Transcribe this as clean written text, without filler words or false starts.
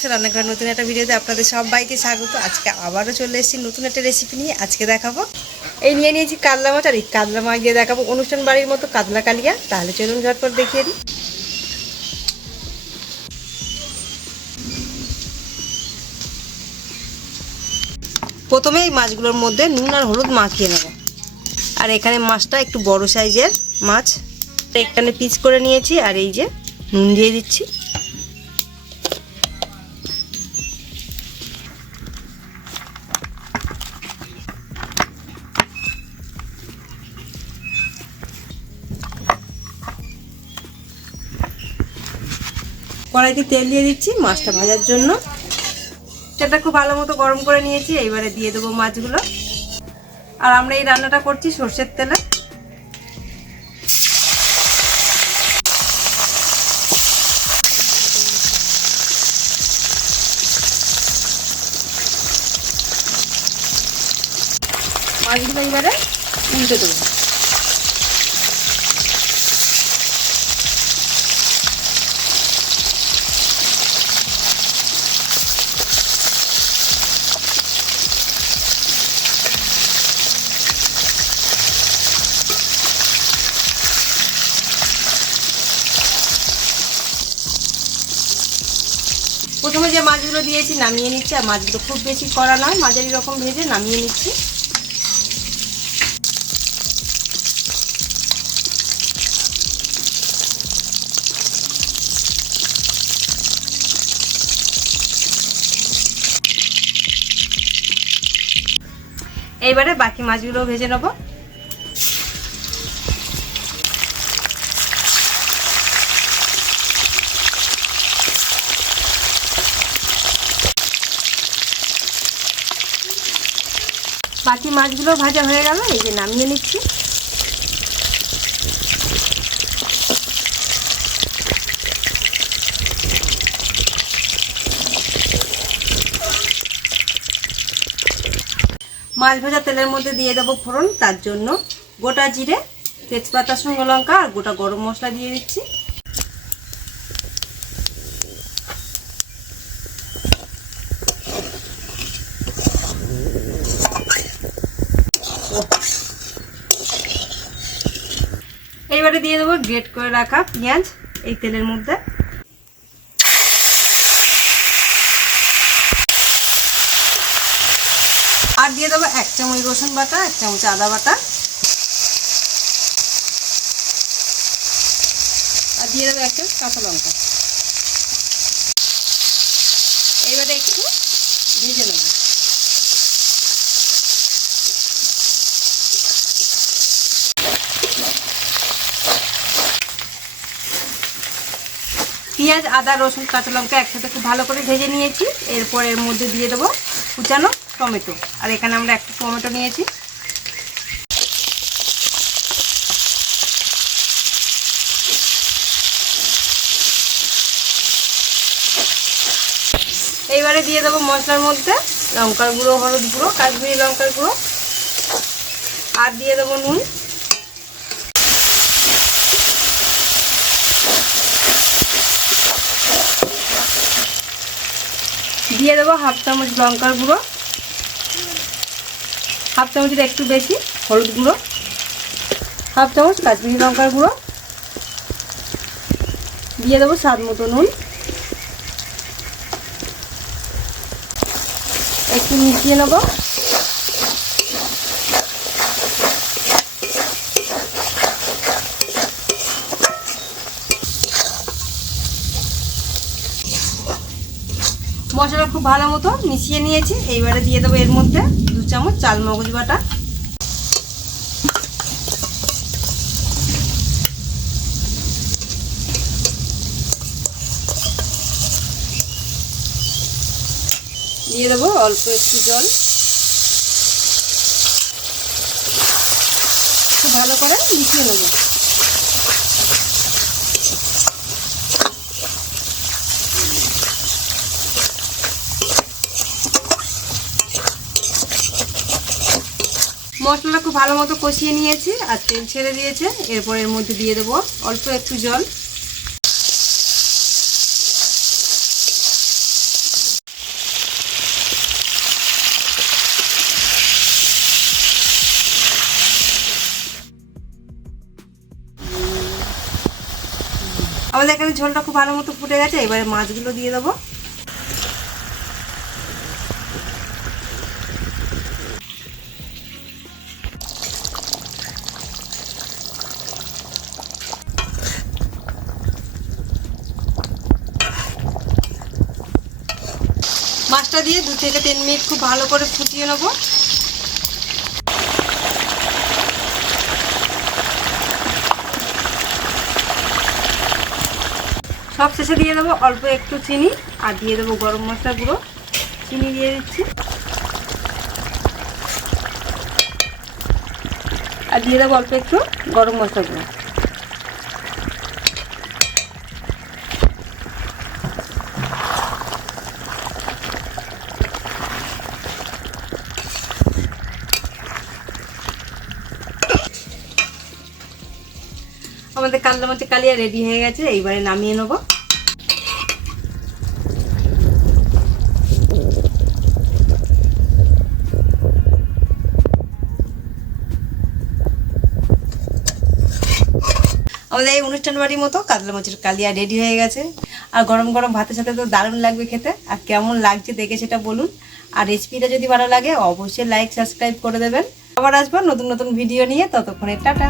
রূপসা রান্নাঘর নতুন একটা ভিডিওতে আপনাদের সবাইকে স্বাগত। আজকে আবারও চলে এসেছি নতুন একটা রেসিপি নিয়ে। আজকে দেখাবো এই নিয়েছি কাতলা মাছ, আর এই কাতলা মাছ দিয়ে দেখাবো অনুষ্ঠান বাড়ির মতো কাতলা কালিয়া। তাহলে চলুন ঝটপট দেখিয়ে দিই। প্রথমে এই মাছগুলোর মধ্যে নুন আর হলুদ মাখিয়ে নেব। আর এখানে মাছটা একটু বড় সাইজের মাছ, এখানে পিস করে নিয়েছি। আর এই যে নুন দিয়ে দিচ্ছি। কড়াইতে তেল দিয়ে দিচ্ছি মাছটা ভাজার জন্য। তেলটা খুব ভালো মতো গরম করে নিয়েছি। এইবারে দিয়ে দেবো মাছগুলো। আর আমরা এই রান্নাটা করছি সর্ষের তেলে। মাছগুলো এবারে উল্টে দেবো। প্রথমে যে মাছগুলো দিয়েছি নামিয়ে নিচ্ছি। আর মাছগুলো খুব বেশি কড়া নয়, মাঝারি রকম ভেজে নামিয়ে নিচ্ছি। এইবারে বাকি মাছগুলো ভেজে নেব। বাকি মাছগুলো ভাজা হয়ে গেল, এই যে নামিয়ে নিচ্ছি। মাছ ভাজা তেলের মধ্যে দিয়ে দেবো ফোড়ন। তার জন্য গোটা জিরে, তেজপাতা, শুকনো লঙ্কা আর গোটা গরম মশলা দিয়ে দিচ্ছি। এইবারে দিয়ে দেবো গ্রেট করে রাখা পেঁয়াজ এই তেলের মধ্যে। আর দিয়ে দেবো 1 চামচ রসুন বাটা, 1 চামচ আদা বাটা। আর দিয়ে দেবো 1 কাঁচা লঙ্কা। এইবারে একটু ভেজে নেব। পেঁয়াজ, আদা, রসুন, কাঁচা লঙ্কা একসাথে খুব ভালো করে ভেজে নিয়েছি। এরপর এর মধ্যে দিয়ে দেবো কুচানো টমেটো। আর এখানে আমরা একটা টমেটো নিয়েছি। এইবারে দিয়ে দেবো মশলার মধ্যে লঙ্কার গুঁড়ো, হলুদ গুঁড়ো, কাশ্মীরি লঙ্কার গুঁড়ো। আর দিয়ে দেবো নুন। দিয়ে দেবো 1/2 চামচ লঙ্কার গুঁড়ো, 1/2 চামচের একটু বেশি হলুদ গুঁড়ো, 1/2 চামচ কাশ্মীরি লঙ্কার গুঁড়ো। দিয়ে দেবো স্বাদ মতো নুন। একটু মিশিয়ে নেব। মশলা খুব ভালো মতো মিশিয়ে নিয়েছি। এইবারে দিয়ে দেবো এর মধ্যে 2 চামচ চাল মগজ বাটা। দিয়ে দেবো অল্প একটু জল। খুব ভালো করে মিশিয়ে নেব। মশলাটা খুব ভালো মতো কষিয়ে নিয়েছি আর তেল ছেড়ে দিয়েছে। এরপর এর মধ্যে দিয়ে দেবো অল্প একটু জল। আমাদের এখানে ঝোলটা খুব ভালো মতো ফুটে গেছে, এবারে মাছগুলো দিয়ে দেবো। মাছটা দিয়ে 2 থেকে 3 মিনিট খুব ভালো করে ফুটিয়ে নেবো। সব শেষে দিয়ে দেবো অল্প একটু চিনি আর দিয়ে দেবো গরম মশলা গুঁড়ো। চিনি দিয়ে দিচ্ছি আর দিয়ে দেবো অল্প একটু গরম মশলা গুঁড়ো। আমাদের কাতলা মাছের কালিয়া রেডি হয়ে গেছে, এইবারে নামিয়ে নেবো। আমাদের এই অনুষ্ঠান বাড়ির মতো কাতলা মাছের কালিয়া রেডি হয়ে গেছে। আর গরম গরম ভাতের সাথে তো দারুণ লাগবে খেতে। আর কেমন লাগছে দেখে সেটা বলুন। আর রেসিপিটা যদি ভালো লাগে অবশ্যই লাইক সাবস্ক্রাইব করে দেবেন। আবার আসবো নতুন নতুন ভিডিও নিয়ে, ততক্ষণে টাটা।